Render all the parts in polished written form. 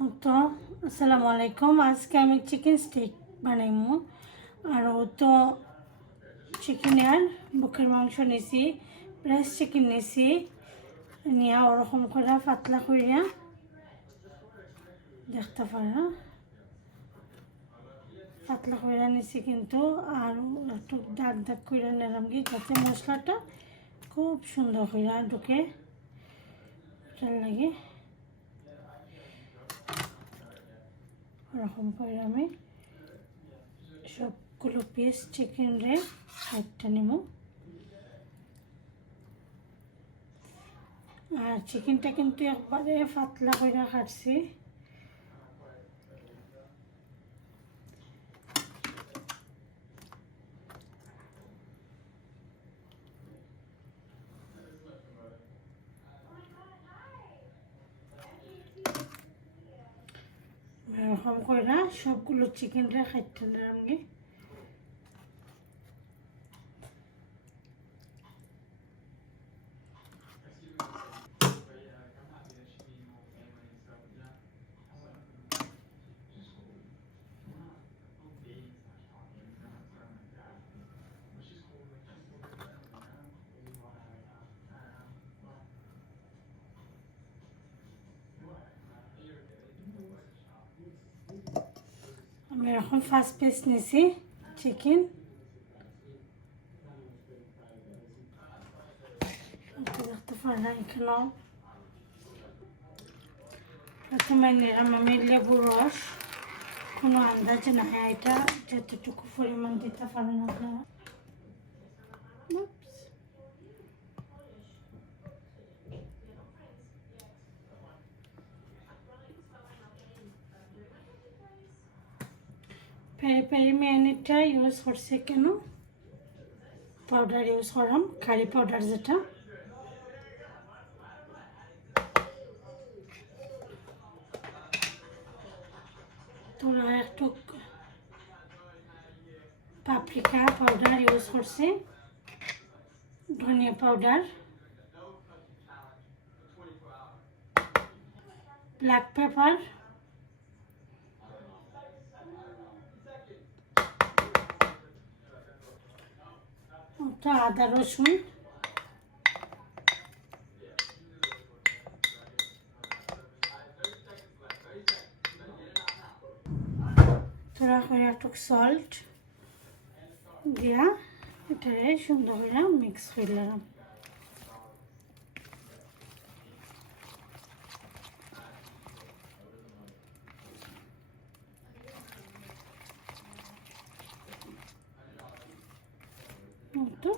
তো আসসালামু আলাইকুম। আজকে আমি চিকেন স্টেক বানাইমু। আর তো চিকেনের বুকের মাংস নিছি, ব্রেস্ট চিকেন নিছি, নিয়ে ওরকম করে পাতলা করিয়া দেখতে পারা পাতলা করিয়া নিছি, কিন্তু আর একটু দাগ দাগ করিয়া নিলাম কি যাতে মশলাটা খুব সুন্দর করিয়া ঢুকে। ওটার লাগে ওরকম করে আমি সবগুলো পিস চিকেন রে একটা নেব। আর চিকেনটা কিন্তু একবারে পাতলা করে কাটছি। এরকম করে সবগুলো চিকেনটা খাইতে নিলাম গে। আমি এখন ফার্স্ট পিস নিছি চিকেন। দেখতে পারা এখানেও প্রথমে নিলাম আমি লেবুর রস। কোনো আন্দাজ না, এটা যতটুকু পরিমাণ দিতে পারেন আপনারা। পেরি পেরি ম্যারিনেটটা ইউজ করছে কেন, পাউডার ইউজ করাম, কারি পাউডার যেটা। তোরা একটু পাপরিকা পাউডার ইউজ করছে, ধনিয়া পাউডার, ব্ল্যাক পেপার, আদা রসুন, তোরা করে একটু সল্ট দিয়া এটারে সুন্দর করে মিক্স করলাম। তো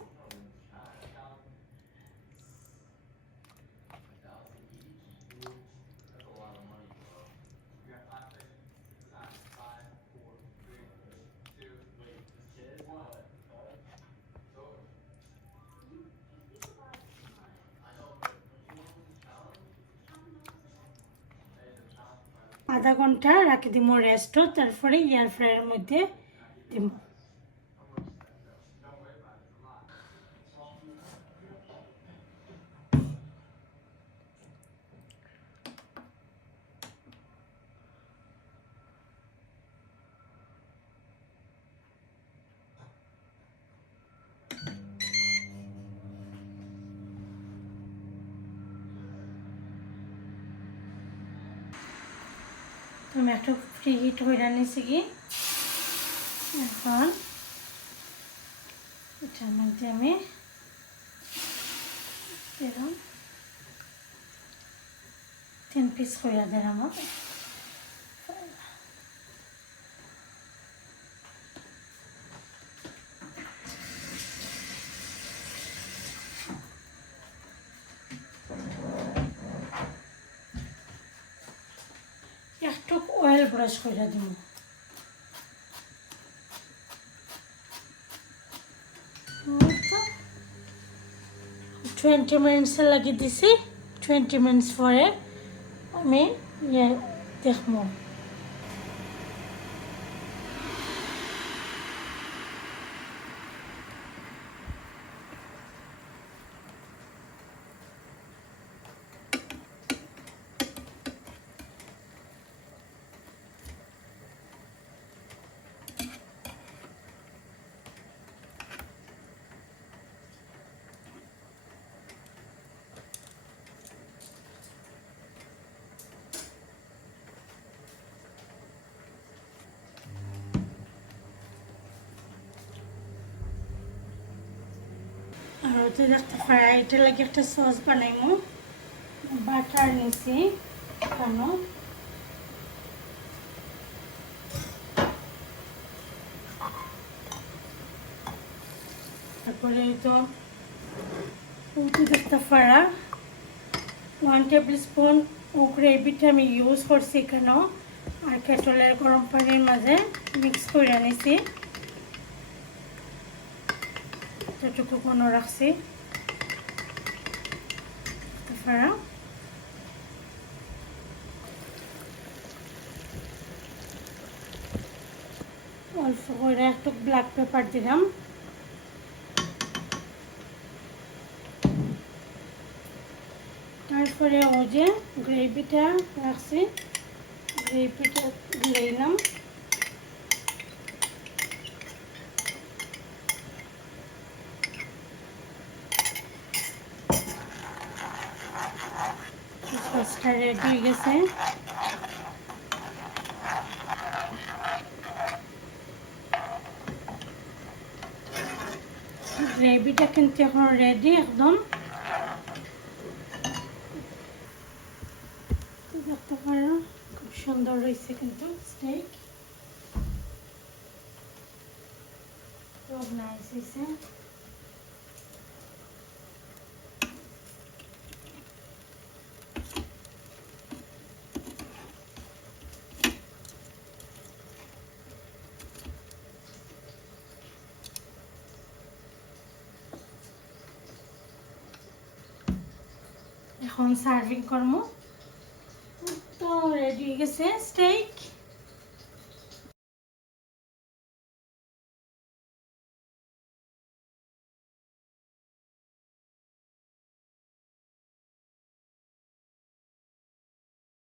আধা ঘন্টা রাখি দিব রেস্ট, তারপরে এয়ার ফ্রায়ারের মধ্যে দিব। আমি একটু ফ্রি হিট হয়ে নিয়েছি কি, এখন এটার মধ্যে আমি দিলাম 3 পিস করে দিলাম। একটু অয়েল ব্রাশ করে দিব। 20 মিনিটস লাগিয়ে দিছি। 20 মিনিটস পরে আমি দেখবো। হচ্ছে দেখতে পারা এটা লাগে একটা সস বানাইমু বাটার নিছি কেন তারপরে তো দেখতে পারা 1 টেবিল স্পুন গ্রেভিটা আমি ইউজ করছি কেন আর কেটলের গরম পানির মাঝে মিক্স করে নিছি এতটুকু কোনো রাখছি অল্প করে একটু ব্ল্যাক পেপার দিলাম তারপরে ওই যে গ্রেভিটা রাখছি গ্রেভিটা দিয়ে দিলাম সসটা রেডি হয়ে গেছে গ্রেভিটা কিন্তু এখন রেডি একদম দেখতে পারো খুব সুন্দর হয়েছে কিন্তু স্টেক খুব নাইস হয়েছে এখন সার্ভিং করবো তো রেডি হয়ে গেছে স্টেক